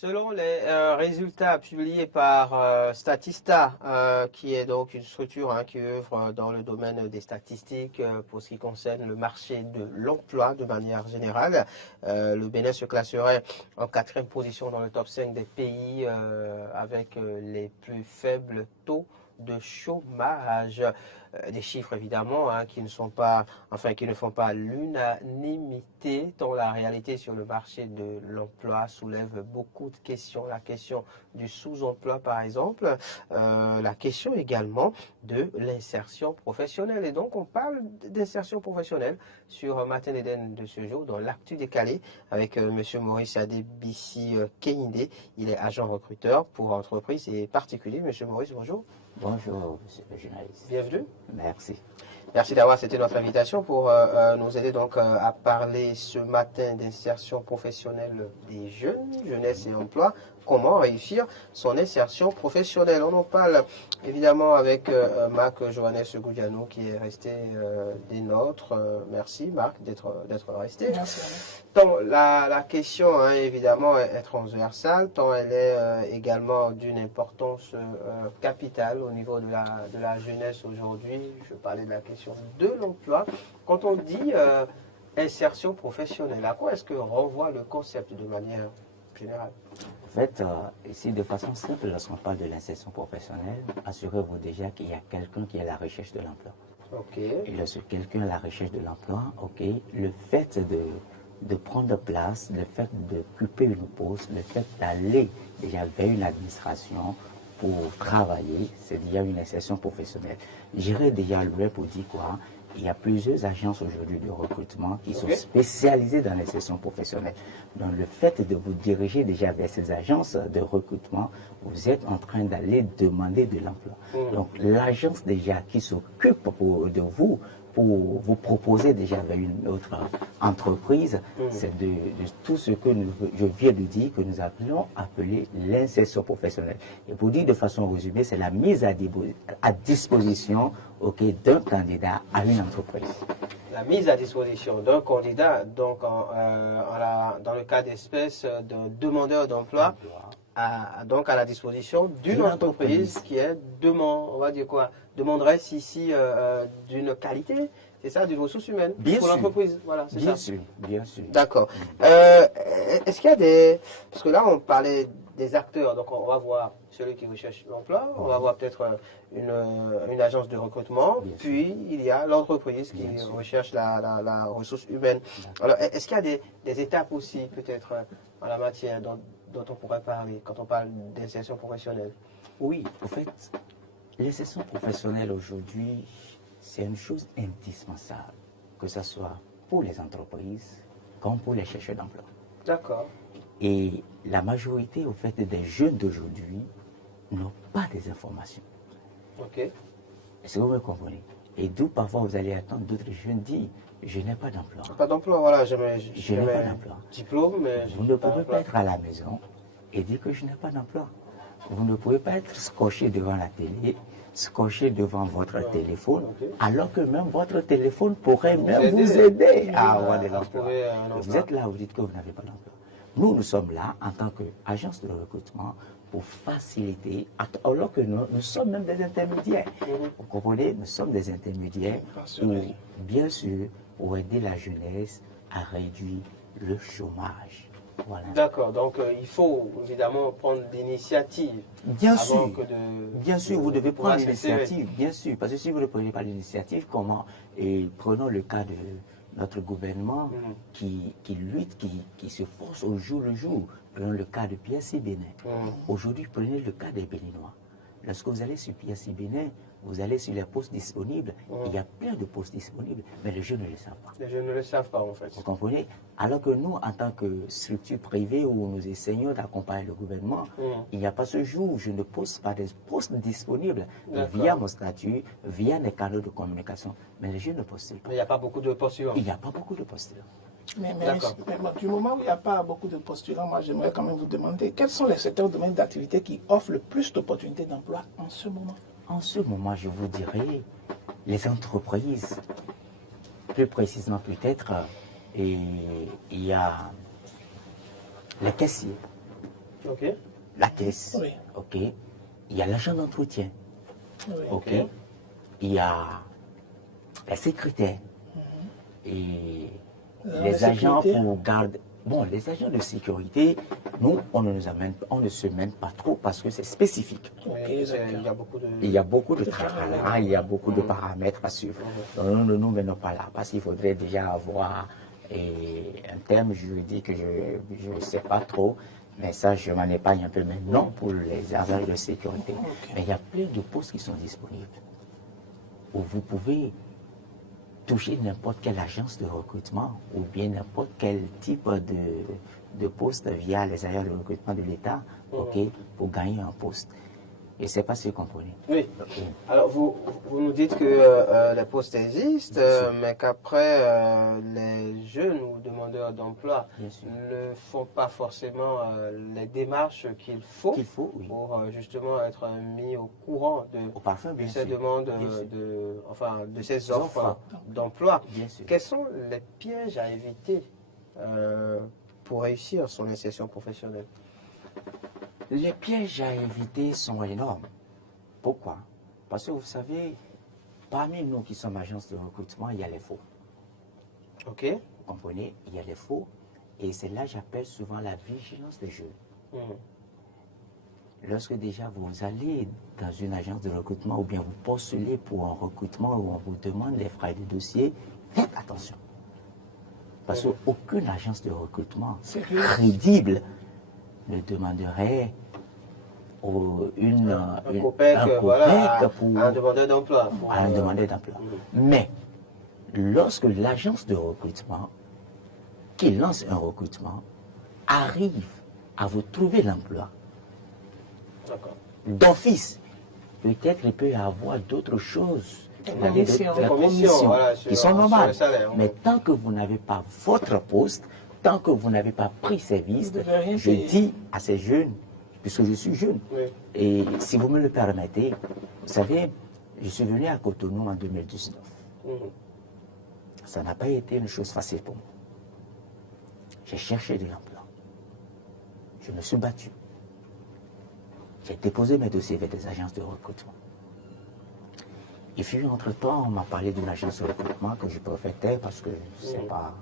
Selon les résultats publiés par Statista, qui est donc une structure qui œuvre dans le domaine des statistiques pour ce qui concerne le marché de l'emploi de manière générale, le Bénin se classerait en quatrième position dans le top 5 des pays avec les plus faibles taux de chômage. Des chiffres évidemment qui ne sont pas, enfin qui ne font pas l'unanimité, tant la réalité sur le marché de l'emploi soulève beaucoup de questions. La question du sous-emploi par exemple, la question également de l'insertion professionnelle. Et donc on parle d'insertion professionnelle sur Matin d'Éden de ce jour dans l'actu décalé avec M. Maurice Adebisi Kehinde. Il est agent recruteur pour entreprises et particuliers. M. Maurice, bonjour. Bonjour, monsieur le journaliste. Bienvenue. Merci. Merci d'avoir accepté notre invitation pour nous aider donc à parler ce matin d'insertion professionnelle des jeunes, jeunesse et emploi. Comment réussir son insertion professionnelle? On en parle évidemment avec Marc Johannes Goudiano qui est resté des nôtres. Merci Marc d'être resté. Merci. Tant la question évidemment est transversale, tant elle est également d'une importance capitale au niveau de la jeunesse aujourd'hui. Je parlais de la question de l'emploi. Quand on dit insertion professionnelle, à quoi est-ce que renvoie le concept de manière générale? En fait, ici, de façon simple, lorsqu'on parle de l'insertion professionnelle, assurez-vous déjà qu'il y a quelqu'un qui est à la recherche de l'emploi. Ok. Et lorsque quelqu'un est à la recherche de l'emploi, ok, le fait de prendre place, le fait d'occuper une poste, le fait d'aller déjà vers une administration pour travailler, c'est déjà une insertion professionnelle. J'irai déjà loin pour dire quoi? Il y a plusieurs agences aujourd'hui de recrutement qui sont spécialisées dans l'insertion professionnelle. Donc le fait de vous diriger déjà vers ces agences de recrutement, vous êtes en train d'aller demander de l'emploi. Donc l'agence déjà qui s'occupe de vous, pour vous proposer déjà vers une autre entreprise, c'est de tout ce que je viens de dire que nous appelons appeler l'insertion professionnelle. Et pour dire de façon résumée, c'est la mise à disposition d'un candidat à une entreprise. La mise à disposition d'un candidat, donc dans le cas d'espèce d'un demandeur d'emploi, donc à la disposition d'une entreprise qui est on va dire quoi, demanderesse ici d'une qualité, c'est ça, d'une ressource humaine pour l'entreprise. Voilà, c'est ça. Bien sûr, bien sûr. D'accord. Est-ce qu'il y a parce que là on parlait des acteurs, donc on va voir celui qui recherche l'emploi, on va voir peut-être une agence de recrutement, puis il y a l'entreprise qui recherche la ressource humaine. Alors est-ce qu'il y a des étapes aussi peut-être en la matière dont on pourrait parler quand on parle d'insertion professionnelle? Oui, en fait, l'insertion professionnelle aujourd'hui, c'est une chose indispensable, que ce soit pour les entreprises comme pour les chercheurs d'emploi. D'accord. Et la majorité, au fait, des jeunes d'aujourd'hui n'ont pas des informations. Ok. Est-ce que vous me comprenez? Et d'où parfois vous allez attendre d'autres jeunes dire je n'ai pas d'emploi. Pas d'emploi, voilà, je n'ai pas d'emploi. Diplôme, mais vous ne pouvez pas être à la maison et dire que je n'ai pas d'emploi. Vous ne pouvez pas être scotché devant la télé, scotché devant votre téléphone, alors que même votre téléphone pourrait même vous aider à avoir de l'emploi. Vous êtes là, vous dites que vous n'avez pas d'emploi. Nous sommes là en tant qu'agence de recrutement pour faciliter, alors que nous sommes même des intermédiaires. Vous comprenez, nous sommes des intermédiaires pour, bien sûr, pour aider la jeunesse à réduire le chômage. Voilà. D'accord, donc il faut évidemment prendre l'initiative. Bien sûr, bien sûr, vous devez prendre l'initiative, bien sûr, parce que si vous ne prenez pas l'initiative, comment? Et prenons le cas de notre gouvernement qui lutte, qui se force au jour le jour. Prenons le cas de PSC Bénin. Aujourd'hui, prenez le cas des Béninois. Lorsque vous allez sur PSC Bénin, vous allez sur les postes disponibles, il y a plein de postes disponibles, mais les jeunes ne le savent pas. Les jeunes ne le savent pas en fait. Vous comprenez? Alors que nous, en tant que structure privée où nous essayons d'accompagner le gouvernement, il n'y a pas ce jour où je ne poste pas des postes disponibles via mon statut, via les canaux de communication, mais les jeunes ne postulent pas. Mais il n'y a pas beaucoup de postulants. Il n'y a pas beaucoup de postulants. Mais du moment où il n'y a pas beaucoup de postulants, moi j'aimerais quand même vous demander quels sont les secteurs domaines d'activité qui offrent le plus d'opportunités d'emploi en ce moment? En ce moment, je vous dirais, les entreprises, plus précisément peut-être, il y a les caissiers. Ok. la caisse, Oui. ok. Il y a l'agent d'entretien, Oui. ok. Il y a la secrétaire et les agents sécurité. pour garder. Bon, les agents de sécurité, nous, on ne se mène pas trop parce que c'est spécifique. Ok, Il y d'accord. a beaucoup de... Il y a beaucoup de De travail, paramètres. il y a beaucoup de paramètres à suivre. Donc, nous ne nous menons pas là parce qu'il faudrait déjà avoir un terme juridique, je ne sais pas trop, mais ça, je m'en épargne un peu maintenant pour les agents de sécurité. Ok. Mais il y a plein de postes qui sont disponibles où vous pouvez toucher n'importe quelle agence de recrutement ou bien n'importe quel type de poste via les agences de recrutement de l'État, ok, pour gagner un poste. Je ne sais pas si vous comprenez. Oui. Ok. Alors, vous nous dites que les postes existent, mais qu'après, les jeunes ou demandeurs d'emploi Bien sûr. ne font pas forcément les démarches qu'il faut Qu'il faut, oui. pour justement être mis au courant Au parfum, de bien ces sûr. demandes, Bien sûr. de ces Offres. offres d'emploi. Bien sûr. Quels sont les pièges à éviter pour réussir son insertion professionnelle? Les pièges à éviter sont énormes. Pourquoi? Parce que vous savez, parmi nous qui sommes agences de recrutement, il y a les faux. Ok. Vous comprenez? Il y a les faux. Et c'est là que j'appelle souvent la vigilance des jeunes. Mhm. Lorsque déjà vous allez dans une agence de recrutement ou bien vous postulez pour un recrutement où on vous demande les frais de dossier, faites attention. Parce qu'aucune agence de recrutement Sérieux? crédible ne demanderait Un COPEC, voilà, pour à un demandeur d'emploi. à un demandeur d'emploi. Mais lorsque l'agence de recrutement qui lance un recrutement arrive à vous trouver l'emploi, D'accord. d'office, peut-être il peut y avoir d'autres choses, commissions. des Des commissions, commissions voilà, qui sur sont le normales. salaire. Mais tant que vous n'avez pas votre poste, tant que vous n'avez pas pris service, Vous devez rien je payer. dis à ces jeunes, puisque je suis jeune, Oui. et si vous me le permettez, vous savez, je suis venu à Cotonou en 2019. Mhm. Ça n'a pas été une chose facile pour moi. J'ai cherché de l'emploi. Je me suis battu. J'ai déposé mes dossiers avec des agences de recrutement. Il fut entre-temps, on m'a parlé d'une agence de recrutement que je préfère taire parce que je ne sais pas.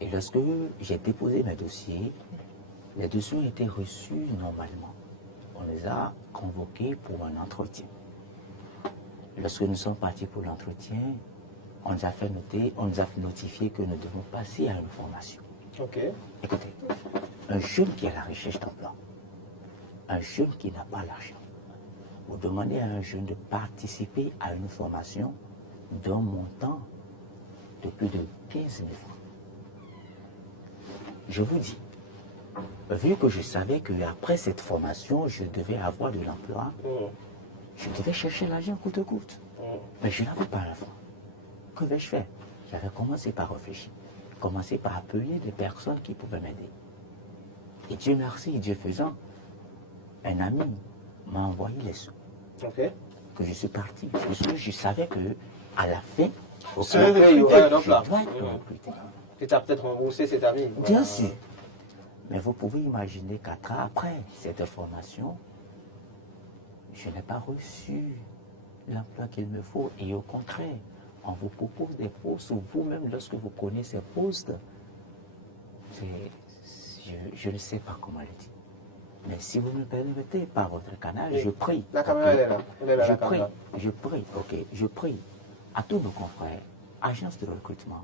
Et lorsque j'ai déposé mes dossiers, les dossiers ont été reçus normalement. On les a convoqués pour un entretien. Lorsque nous sommes partis pour l'entretien, on nous a fait noter, on nous a notifié que nous devons passer à une formation. Ok. Écoutez, un jeune qui est à la recherche d'emploi, un jeune qui n'a pas l'argent, vous demandez à un jeune de participer à une formation d'un montant de plus de 15 000 francs. Je vous dis, vu que je savais qu'après cette formation, je devais avoir de l'emploi, Mhm. je devais chercher l'argent coûte que coûte. Mais je n'avais pas l'argent. Que vais-je faire? J'avais commencé par réfléchir, commencé par appeler des personnes qui pouvaient m'aider. Et Dieu merci, Dieu faisant, un ami m'a envoyé les sous. Ok. Que je suis parti. Parce que je savais que à la fin, au Ce il y aurait un emploi. je dois être recruté. Tu as peut-être remboursé cet ami. Bien sûr. Mais vous pouvez imaginer qu'après cette formation, je n'ai pas reçu l'emploi qu'il me faut. Et au contraire, on vous propose des postes où vous-même, lorsque vous connaissez ces postes, je ne sais pas comment le dire. Mais si vous me permettez, par votre canal, Oui. je prie. La caméra, ok? elle est là. Elle est là, Je la prie, caméra. je prie à tous nos confrères, agences de recrutement,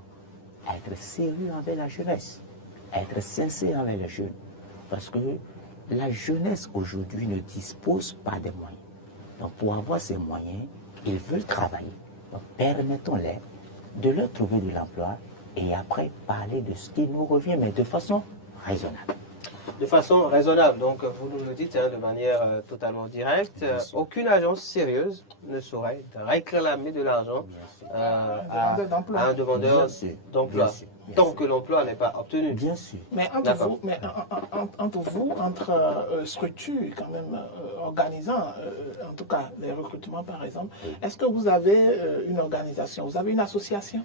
à être sérieux envers la jeunesse, à être sincère envers les jeunes. Parce que la jeunesse aujourd'hui ne dispose pas des moyens. Donc pour avoir ces moyens, ils veulent travailler. Donc permettons-les de leur trouver de l'emploi et après parler de ce qui nous revient, mais de façon raisonnable. De façon raisonnable. Donc, vous nous le dites de manière totalement directe. Aucune agence sérieuse ne saurait réclamer de l'argent à un demandeur Bien sûr, d'emploi. bien sûr, bien Tant sûr. que l'emploi n'est pas obtenu. Bien sûr. Mais entre D'accord. vous, entre structures quand même organisant, en tout cas les recrutements par exemple, est-ce que vous avez une organisation, vous avez une association?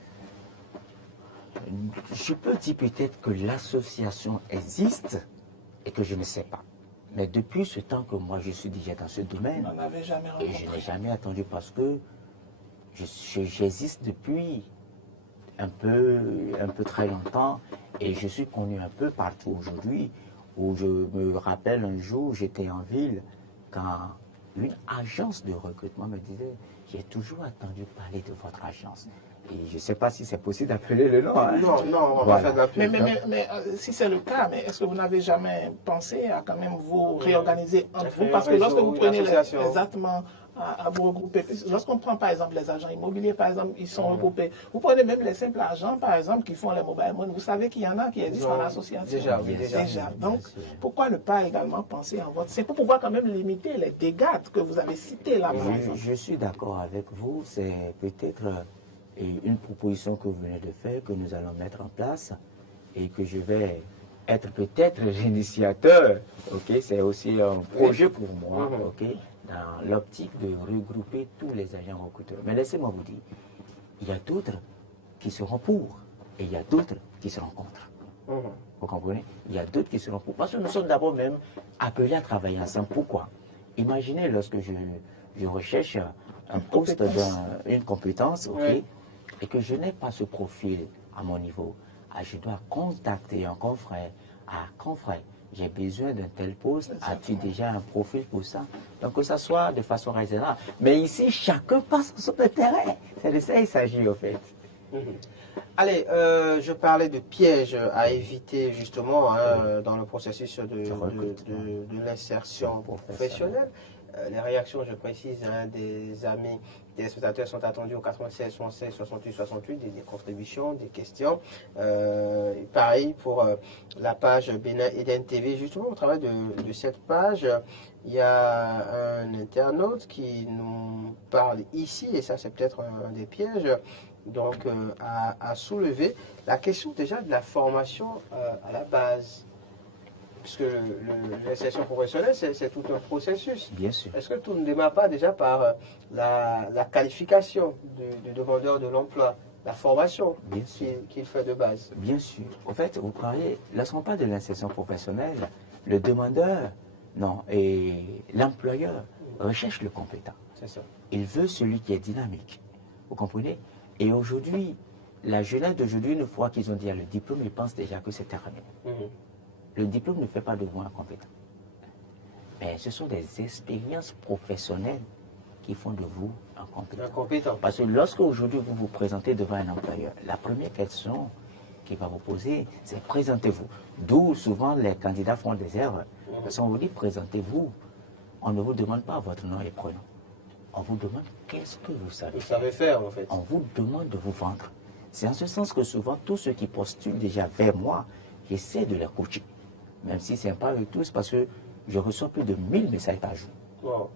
Je peux dire peut-être que l'association existe, et que je ne sais pas. Mais depuis ce temps que moi je suis déjà dans ce domaine, Vous n'en avez jamais et je rencontré. n'ai jamais attendu parce que j'existe depuis un peu très longtemps et je suis connu un peu partout aujourd'hui, où je me rappelle un jour, j'étais en ville, quand une agence de recrutement me disait, j'ai toujours attendu parler de votre agence. Et je ne sais pas si c'est possible d'appeler le nom. Hein. Non, non, on va Voilà. pas faire de la pub. Mais si c'est le cas, mais est-ce que vous n'avez jamais pensé à quand même vous réorganiser entre vous? Parce que réseau, lorsque vous une prenez association. exactement à vous regrouper, lorsqu'on prend par exemple les agents immobiliers, par exemple, ils sont regroupés. Vous prenez même les simples agents, par exemple, qui font les mobile money. Vous savez qu'il y en a qui existent en association. Déjà, oui, déjà. Donc, pourquoi ne pas également penser en votre... C'est pour pouvoir quand même limiter les dégâts que vous avez cités là, par exemple. Je suis d'accord avec vous, c'est peut-être une proposition que vous venez de faire, que nous allons mettre en place et que je vais être peut-être l'initiateur. Ok, c'est aussi un projet pour moi, ok, dans l'optique de regrouper tous les agents recruteurs. Mais laissez-moi vous dire, il y a d'autres qui seront pour et il y a d'autres qui seront contre. Vous comprenez? Il y a d'autres qui seront pour. Parce que nous sommes d'abord même appelés à travailler ensemble. Pourquoi? Imaginez lorsque je recherche un poste, une compétence, ok, Oui. et que je n'ai pas ce profil à mon niveau. Ah, je dois contacter un confrère. Ah, confrère, j'ai besoin d'un tel poste. As-tu déjà un profil pour ça? Donc que ça soit de façon raisonnable. Mais ici, chacun passe sur le terrain. C'est de ça qu'il s'agit, en fait. Allez, je parlais de pièges à éviter justement hein, dans le processus de l'insertion professionnelle. Les réactions, je précise, hein, des amis, des spectateurs sont attendues au 96, 76, 68, 68, des contributions, des questions. Pareil pour la page Bénin Eden TV. Justement, au travers de cette page, il y a un internaute qui nous parle ici, et ça c'est peut-être un des pièges, donc à soulever la question déjà de la formation à la base. Puisque l'insertion professionnelle, c'est tout un processus. Bien sûr. Est-ce que tout ne démarre pas déjà par la qualification du demandeur de l'emploi, la formation qu'il fait de base? Bien sûr. En fait, vous croyez, lorsqu'on parle de l'insertion professionnelle, le demandeur, non, et l'employeur recherche le compétent. C'est ça. Il veut celui qui est dynamique. Vous comprenez? Et aujourd'hui, la jeunesse d'aujourd'hui, une fois qu'ils ont dit le diplôme, ils pensent déjà que c'est terminé. Le diplôme ne fait pas de vous un compétent. Mais ce sont des expériences professionnelles qui font de vous un compétent. Un compétent. Parce que lorsque aujourd'hui vous vous présentez devant un employeur, la première question qu'il va vous poser, c'est présentez-vous. D'où souvent les candidats font des erreurs. Parce qu'on vous dit présentez-vous, on ne vous demande pas votre nom et prénom. On vous demande qu'est-ce que vous savez Vous savez faire en fait. On vous demande de vous vendre. C'est en ce sens que souvent tous ceux qui postulent déjà vers moi, j'essaie de les coacher. Même si ce n'est pas eux tous, parce que je reçois plus de 1000 messages par jour. Wow.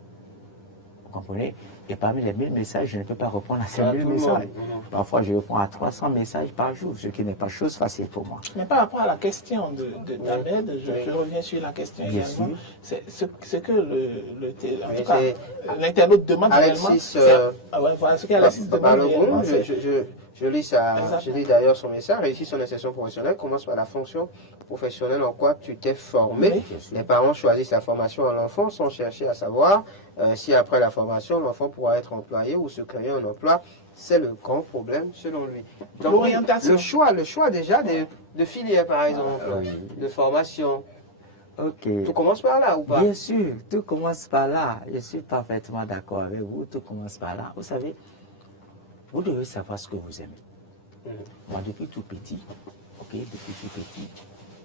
Vous comprenez? Et parmi les 1000 messages, je ne peux pas répondre à ces À 1000 tout le messages. monde. Parfois, je réponds à 300 messages par jour, ce qui n'est pas chose facile pour moi. Mais par rapport à la question d'Ahmed, je reviens sur la question Bien également. sûr. C'est ce que l'internaute demande réellement. Alexis, Voilà ce qu'Alexis demande réellement. je lis ça, je lis d'ailleurs son message. Réussir son insertion professionnelle commence par la fonction professionnelle en quoi tu t'es formé. Oui. sûr. Les parents choisissent la formation à l'enfant sans chercher à savoir si après la formation, l'enfant pourra être employé ou se créer un emploi. C'est le grand problème selon lui. Donc, L'orientation. le choix déjà de filière par exemple, Oui. de formation. Ok. Tout commence par là ou pas? Bien sûr, tout commence par là. Je suis parfaitement d'accord avec vous. Tout commence par là. Vous savez, vous devez savoir ce que vous aimez. Moi, depuis tout petit, depuis tout petit,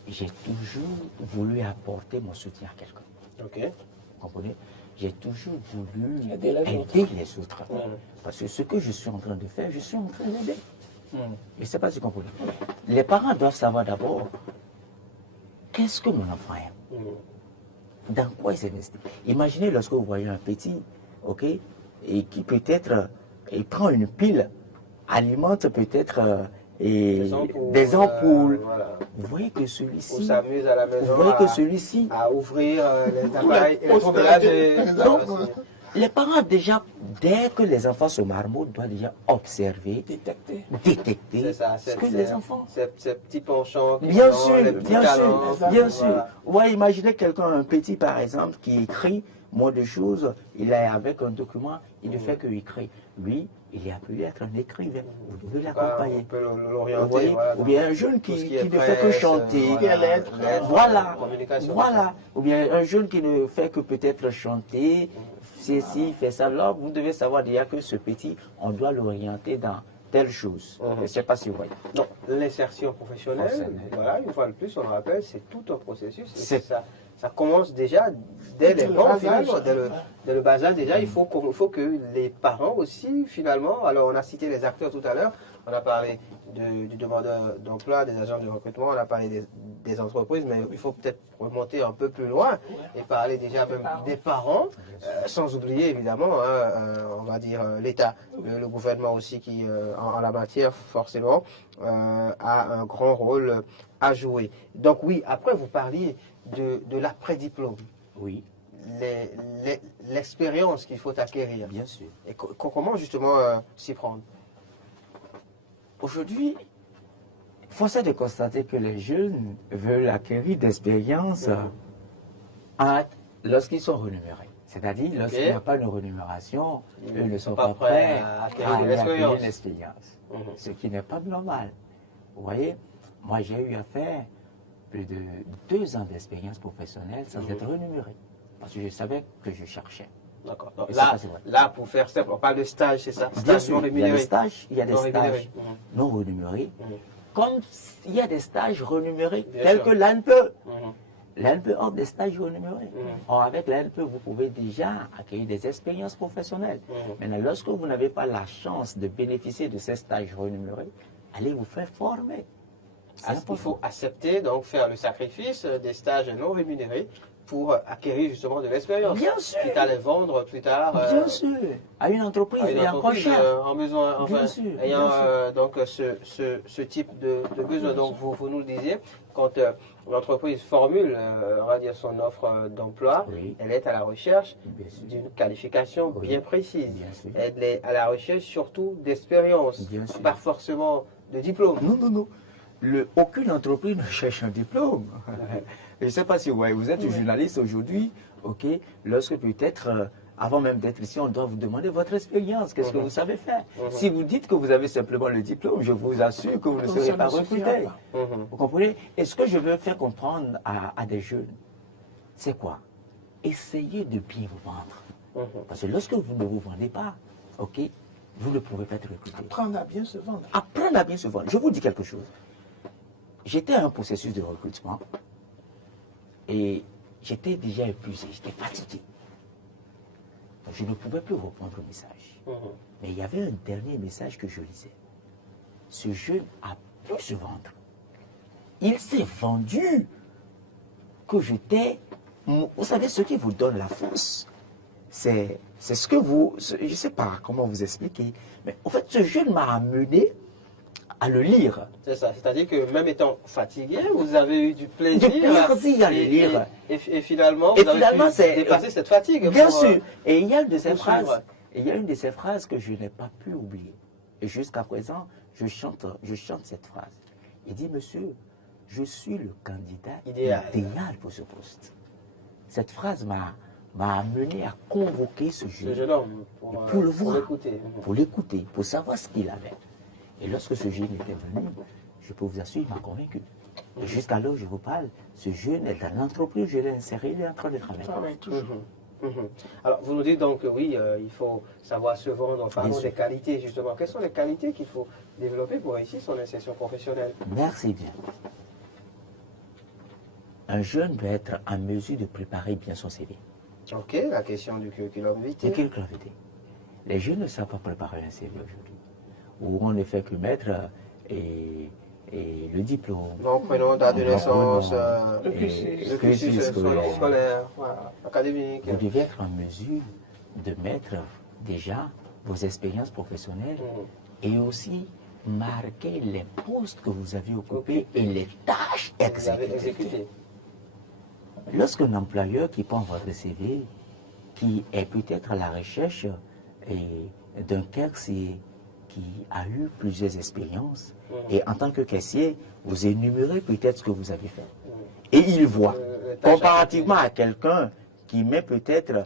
j'ai toujours voulu apporter mon soutien à quelqu'un. Ok. Vous comprenez? J'ai toujours voulu Aider les autres. aider les autres. Parce que ce que je suis en train de faire, je suis en train d'aider. Je ne sais pas si vous comprenez. Les parents doivent savoir d'abord qu'est-ce que mon enfant aime. Dans quoi il s'investit. Imaginez lorsque vous voyez un petit, et qui peut-être il prend une pile, alimente peut-être des ampoules. Voilà. Vous voyez que On celui-ci, s'amuse à la maison vous voyez que celui-ci, à ouvrir les appareils postes électroménagers. de- Les parents, déjà, dès que les enfants se marmottent, doivent déjà observer, Détecter. détecter C'est ça, ce que les enfants... Ces petits penchants. Bien ont, sûr, les petits bien talents, sûr, bien sûr. voilà. Ouais, imaginez quelqu'un, un petit par exemple, qui écrit mot de choses, il est avec un document, il ne fait que écrire. Lui, il est appelé à être un écrivain. Vous devez On l'accompagner. peut Vous l'orienter. voyez, Voilà, ou bien un jeune tout ce qui est ne fait que presse, chanter. lettres, Voilà, communication. voilà. Ou bien un jeune qui ne fait que peut-être chanter, ceci, fait ça. Alors, vous devez savoir déjà que ce petit, on doit l'orienter dans telle chose. Je ne sais pas si vous voyez. Donc, l'insertion professionnelle, Professionnelle. voilà, une fois de plus, on le rappelle, c'est tout un processus. Et C'est- ça commence déjà dès les le bancs, bas finalement, âge. dès le bas âge. Déjà, il faut que les parents aussi, finalement, alors on a cité les acteurs tout à l'heure, on a parlé du demandeur d'emploi, des agents de recrutement, on a parlé des entreprises, mais il faut peut-être remonter un peu plus loin et parler déjà même des parents, sans oublier évidemment, on va dire l'État, le gouvernement aussi qui, en la matière, forcément, a un grand rôle à jouer. Donc oui, après vous parliez de l'après-diplôme, Oui, l'expérience qu'il faut acquérir. bien sûr. Et comment justement s'y prendre? Aujourd'hui, force est de constater que les jeunes veulent acquérir d'expérience lorsqu'ils sont rémunérés. C'est-à-dire, lorsqu'il n'y a pas de rémunération, eux ne sont pas prêts à à acquérir de acquérir l'expérience. l'expérience. Mhm. Ce qui n'est pas normal. Vous voyez, moi j'ai eu à faire plus de 2 ans d'expérience professionnelle sans être rémunéré. Parce que je savais que je cherchais. D'accord. Donc Et là, c'est pas si vrai. là, pour faire simple, on parle de stage, c'est ça? Bien Stage sûr, non il y a rémunéré. des stages, il y a des Non stages rémunéré. non rémunérés, Mhm. comme il y a des stages rémunérés, Bien tels sûr. que l'ANPE. Mhm. L'ANPE offre des stages rémunérés. Mhm. Or, avec l'ANPE, vous pouvez déjà acquérir des expériences professionnelles. Mhm. Maintenant, lorsque vous n'avez pas la chance de bénéficier de ces stages rémunérés, allez vous faire former. C'est Il important. faut accepter, donc faire le sacrifice des stages non rémunérés pour acquérir justement de l'expérience. Bien sûr. Quitte à les vendre plus tard. Bien sûr, à une entreprise, à une et encore entreprise, cher. en besoin, enfin, Bien sûr, ayant bien sûr. donc ce type de besoin. Donc vous nous le disiez, quand l'entreprise formule, on va dire son offre d'emploi, Oui. elle est à la recherche Bien sûr. d'une qualification Oui. bien précise. Bien sûr. Elle est à la recherche surtout d'expérience, Bien sûr. pas forcément de diplôme. Non, non, non. Aucune entreprise ne cherche un diplôme. Je ne sais pas si vous voyez, vous êtes journaliste aujourd'hui, ok, lorsque peut-être, avant même d'être ici, on doit vous demander votre expérience, qu'est-ce que vous savez faire. Si vous dites que vous avez simplement le diplôme, je vous assure que vous ne serez Ça pas ne suffira recruté. pas. Vous comprenez? Et ce que je veux faire comprendre à des jeunes, c'est quoi? Essayez de bien vous vendre. Parce que lorsque vous ne vous vendez pas, ok, vous ne pourrez pas être recruté. Apprendre à bien se vendre. Apprendre à bien se vendre. Je vous dis quelque chose. J'étais à un processus de recrutement et j'étais déjà épuisé, j'étais fatigué. Donc je ne pouvais plus répondre au message. Mais il y avait un dernier message que je lisais. Ce jeune a pu se vendre. Il s'est vendu que j'étais... Vous savez, ce qui vous donne la force, c'est ce que vous... Je ne sais pas comment vous expliquer, mais en fait, ce jeune m'a amené à le lire. C'est ça, c'est-à-dire que même étant fatigué, vous avez eu du plaisir, plaisir à le lire. Et finalement, Et vous avez finalement, pu c'est- dépasser cette fatigue. Bien pour, sûr. Et il y a une de ces poursuivre. phrases, et il y a une de ces phrases que je n'ai pas pu oublier. Et jusqu'à présent, je chante cette phrase. Il dit, monsieur, je suis le candidat Idéal. idéal pour ce poste. Cette phrase m'a amené à convoquer ce Ce jeune jeune homme, pour pour le voir, l'écouter. pour l'écouter, pour savoir ce qu'il avait. Et lorsque ce jeune était venu, je peux vous assurer, il m'a convaincu. Et jusqu'à l'heure où je vous parle, ce jeune est dans l'entreprise, je l'ai inséré, il est en train de travailler. Travaille toujours. Alors, vous nous dites donc que oui, il faut savoir se vendre en parlant Bien sûr. des qualités, justement. Quelles sont les qualités qu'il faut développer pour réussir son insertion professionnelle? Merci bien. Un jeune doit être en mesure de préparer bien son CV. Ok, la question du curriculum C'est vitae. quelle gravité? Les jeunes ne savent pas préparer un CV aujourd'hui. Où on ne fait que mettre et le diplôme. Donc, prenons date de Non, naissance, non. le cursus. le cursus scolaire. scolaire, voilà, académique. Vous devez être en mesure de mettre déjà vos expériences professionnelles et aussi marquer les postes que vous avez occupés et les tâches Vous avez exécutées. exécuté. Lorsqu'un employeur qui prend votre CV, qui est peut-être à la recherche d'un caissier qui a eu plusieurs expériences. Et en tant que caissier, vous énumérez peut-être ce que vous avez fait. Et il voit, comparativement à quelqu'un qui met peut-être,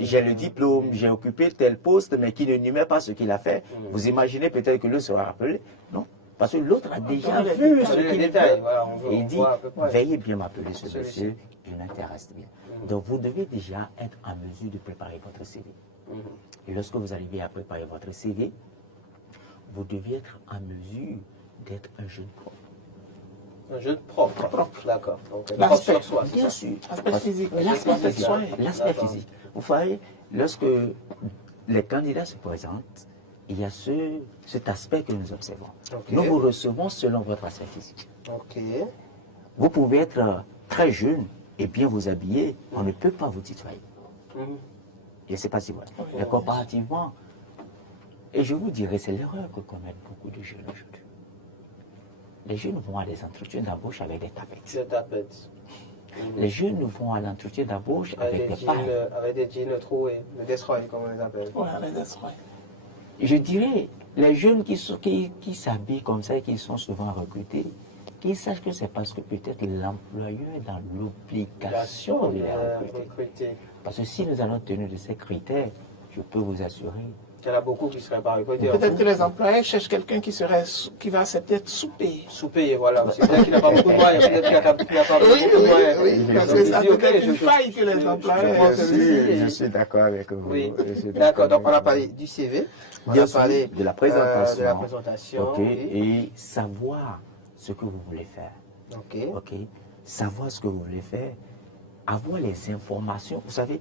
j'ai le diplôme, j'ai occupé tel poste, mais qui n'énumère pas ce qu'il a fait, vous imaginez peut-être que l'autre sera rappelé. Non, parce que l'autre a déjà vu ce qu'il fait. Et il dit, veillez bien m'appeler ce monsieur, je m'intéresse bien. Donc vous devez déjà être en mesure de préparer votre CV. Et lorsque vous arrivez à préparer votre CV, vous devez être en mesure d'être un jeune propre. Un jeune propre. D'accord. Donc, L'aspect, propre sur soi. bien sûr. L'aspect physique. L'aspect physique. soin. L'aspect physique. Vous voyez, lorsque les candidats se présentent, il y a cet aspect que nous observons. Okay. Nous vous recevons selon votre aspect physique. Ok. Vous pouvez être très jeune et bien vous habiller, on ne peut pas vous tutoyer. Je ne sais pas si vous voyez. Mais comparativement, et je vous dirais, c'est l'erreur que commettent beaucoup de jeunes aujourd'hui. Les jeunes vont à des entretiens d'embauche avec des tapettes. Des tapettes. Les jeunes vont à l'entretien d'embauche avec des pailles. Avec des jeans troués, le destroy, comme on les appelle. Ouais, les destroy. Je dirais, les jeunes qui s'habillent comme ça et qui sont souvent recrutés, qu'ils sachent que c'est parce que peut-être l'employeur est dans l'obligation de les recruter. Parce que si nous allons tenir de ces critères, je peux vous assurer. Il y en a beaucoup qui ne seraient pas recrutés. Peut-être que les employeurs cherchent quelqu'un qui va accepter d'être sous-payé. Sous-payé, voilà. C'est peut-être qu'il n'a pas beaucoup de moyens. Peut-être qu'il n'a pas beaucoup de moyens. Oui, parce que ça peut être une faille que les employeurs... Je suis d'accord avec vous. Oui, d'accord. Donc on a parlé du CV, on a parlé de la présentation. De la présentation. Ok. Et savoir ce que vous voulez faire. Ok. Ok. Savoir ce que vous voulez faire. Avoir les informations. Vous savez,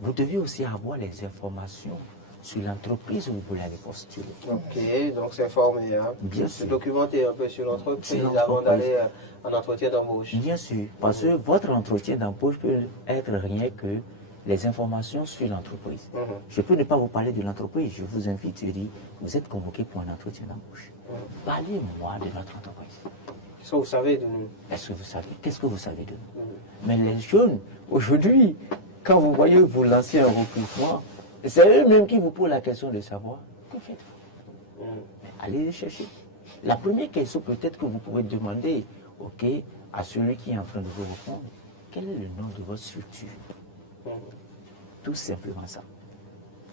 vous devez aussi avoir les informations sur l'entreprise où vous voulez aller postuler. Ok, donc s'informer, hein. Bien sûr. Se documenter un peu sur l'entreprise avant d'aller en entretien d'embauche. Bien sûr, parce que votre entretien d'embauche peut être rien que les informations sur l'entreprise. Je peux ne pas vous parler de l'entreprise, je vous invite, je dis, vous êtes convoqué pour un entretien d'embauche. Parlez-moi de notre entreprise. Qu'est-ce que vous savez de nous? Est-ce que vous savez? Qu'est-ce que vous savez de nous? Mais les jeunes, aujourd'hui, quand vous voyez vous lancer un recrutement, c'est eux-mêmes qui vous posent la question de savoir que faites-vous. Allez les chercher. La première question peut-être que vous pouvez demander, ok, à celui qui est en train de vous répondre, quel est le nom de votre structure? Tout simplement ça.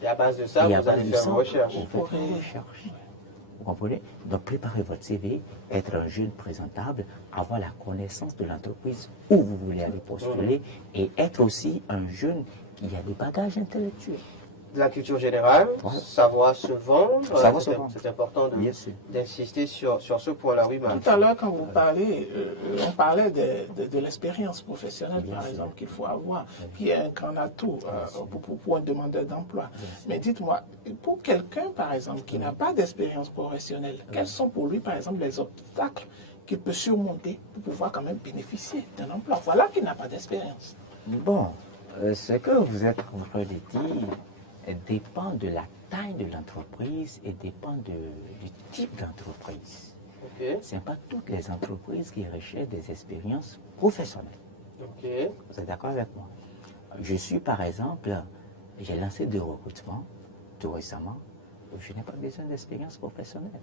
Et à base de ça, vous allez faire une recherche. Vous faites une recherche. Vous comprenez? Donc préparez votre CV, être un jeune présentable, avoir la connaissance de l'entreprise où vous voulez aller postuler et être aussi un jeune qui a des bagages intellectuels. De la culture générale, savoir se vendre. C'est important d'insister sur ce point-là. Oui, tout à l'heure, quand vous parlez, on parlait de l'expérience professionnelle, par exemple, qu'il faut avoir, qui est un grand atout pour un demandeur d'emploi. Mais dites-moi, pour quelqu'un, par exemple, qui n'a pas d'expérience professionnelle, quels sont pour lui, par exemple, les obstacles qu'il peut surmonter pour pouvoir quand même bénéficier d'un emploi? Voilà qu'il n'a pas d'expérience. Bon, ce que vous êtes en train de dire dépend de la taille de l'entreprise et dépend du type d'entreprise. Ce n'est pas toutes les entreprises qui recherchent des expériences professionnelles. Vous êtes d'accord avec moi? Je suis, par exemple, j'ai lancé des recrutements tout récemment. Je n'ai pas besoin d'expérience professionnelle.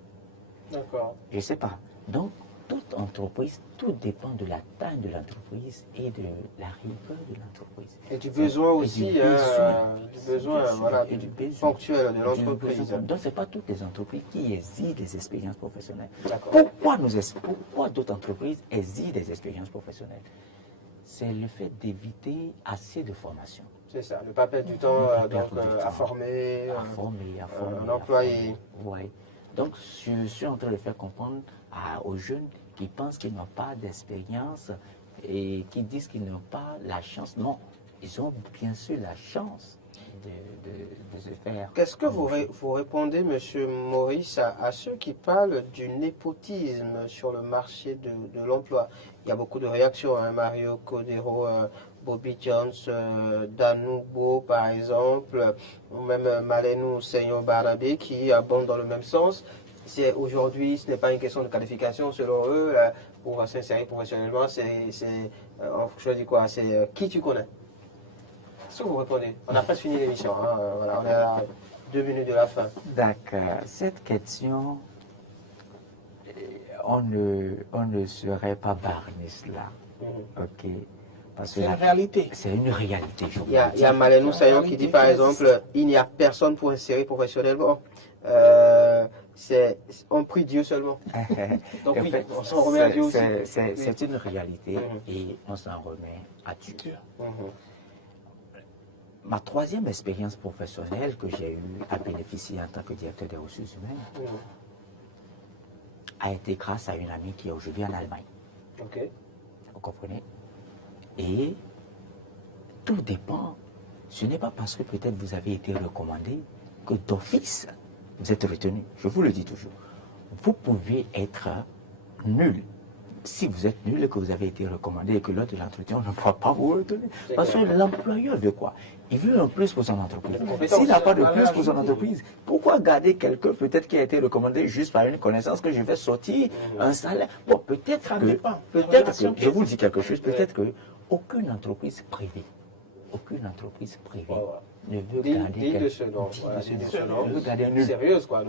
D'accord. Je ne sais pas. Donc, toute entreprise, tout dépend de la taille de l'entreprise et de la rigueur de l'entreprise. Et du besoin aussi, du besoin ponctuel de l'entreprise. Donc, ce n'est pas toutes les entreprises qui exigent des expériences professionnelles. Pourquoi d'autres entreprises exigent des expériences professionnelles? C'est le fait d'éviter assez de formation. C'est ça, ne pas perdre du temps à former un employé. Oui. Donc, je suis en train de faire comprendre aux jeunes qui pensent qu'ils n'ont pas d'expérience et qui disent qu'ils n'ont pas la chance. Non, ils ont bien sûr la chance de se faire. Qu'est-ce que vous répondez, M. Maurice, à ceux qui parlent du népotisme sur le marché de l'emploi? Il y a beaucoup de réactions, hein, Mario Codero, Bobby Jones, Danoubo, par exemple, ou même Malenou Seyon Barabé, qui abondent dans le même sens. Aujourd'hui, ce n'est pas une question de qualification, selon eux, pour s'insérer professionnellement, on choisit quoi? C'est qui tu connais. Qu'est-ce que vous répondez? On a presque fini l'émission. Hein. Voilà, on est à 2 minutes de la fin. D'accord. Cette question, on ne serait pas barniste là. OK. Parce que C'est une réalité. c'est une réalité. Il y a Malenou Sayon qui dit par exemple, il n'y a personne pour insérer professionnellement. On prie Dieu seulement. Donc oui, on s'en remet à Dieu aussi. C'est une réalité et on s'en remet à Dieu. Ma troisième expérience professionnelle que j'ai eu à bénéficier en tant que directeur des ressources humaines a été grâce à une amie qui est aujourd'hui en Allemagne. Ok. Vous comprenez? Et tout dépend. Ce n'est pas parce que peut-être vous avez été recommandé que d'office vous êtes retenu. Je vous le dis toujours. Vous pouvez être nul. Si vous êtes nul et que vous avez été recommandé et que lors de l'entretien, on ne pourra pas vous retenir. Parce que l'employeur veut quoi? Il veut un plus pour son entreprise. S'il n'a pas de plus pour son entreprise, pourquoi garder quelqu'un peut-être qui a été recommandé juste par une connaissance que je vais sortir un salaire? Bon, peut-être que, je vous dis quelque chose, peut-être que aucune entreprise privée ne veut garder quelqu'un sérieuse, quoi,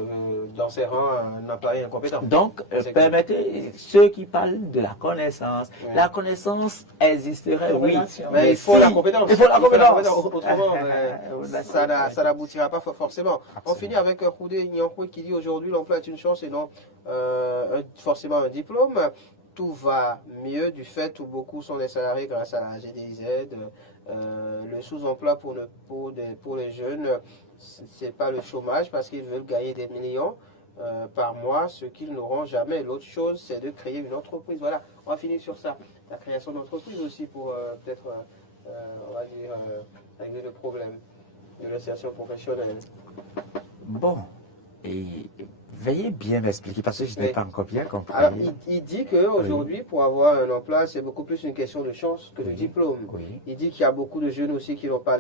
dans ses rangs, un employé incompétent. Donc, permettez, ceux qui parlent de la connaissance existerait, oui. Mais il faut la compétence. Il faut la compétence. Autrement, ça n'aboutira pas forcément. On finit avec Khoudé Nyankwe qui dit aujourd'hui l'emploi est une chance et non forcément un diplôme. Tout va mieux du fait où beaucoup sont des salariés grâce à la GDZ. Le sous-emploi pour les jeunes, c'est pas le chômage parce qu'ils veulent gagner des millions par mois, ce qu'ils n'auront jamais. L'autre chose, c'est de créer une entreprise. Voilà, on va finir sur ça. La création d'entreprise aussi pour peut-être, on va dire, régler le problème de l'insertion professionnelle. Bon, et veuillez bien m'expliquer parce que je n'ai pas encore bien compris. Alors, il dit qu'aujourd'hui, pour avoir un emploi, c'est beaucoup plus une question de chance que de diplôme. Il dit qu'il y a beaucoup de jeunes aussi qui n'ont pas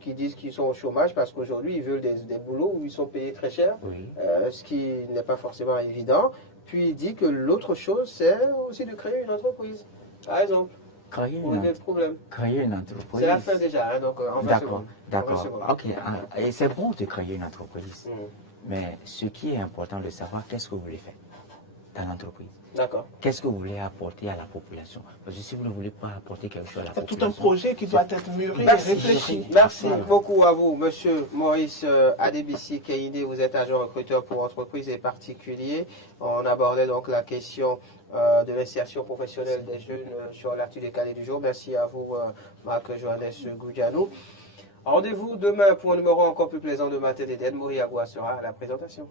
qui disent qu'ils sont au chômage parce qu'aujourd'hui, ils veulent des boulots où ils sont payés très cher, ce qui n'est pas forcément évident. Puis il dit que l'autre chose, c'est aussi de créer une entreprise, par exemple. Créer une entreprise. C'est la fin déjà, hein, donc en 20 secondes. D'accord. Ok. Et c'est bon de créer une entreprise. Mais ce qui est important de savoir, qu'est-ce que vous voulez faire dans l'entreprise? D'accord. Qu'est-ce que vous voulez apporter à la population? Parce que si vous ne voulez pas apporter quelque chose à la population... C'est tout un projet qui doit être mûri et réfléchi. Merci beaucoup à vous, monsieur Maurice Adebisi Kehinde. Vous êtes agent recruteur pour entreprises et particuliers. On abordait donc la question de l'insertion professionnelle des jeunes sur l'actu décalé du jour. Merci à vous, Marc Johannes Goudianou. Rendez-vous demain pour un numéro encore plus plaisant de Matin d'Eden. Mouri Agua sera à la présentation.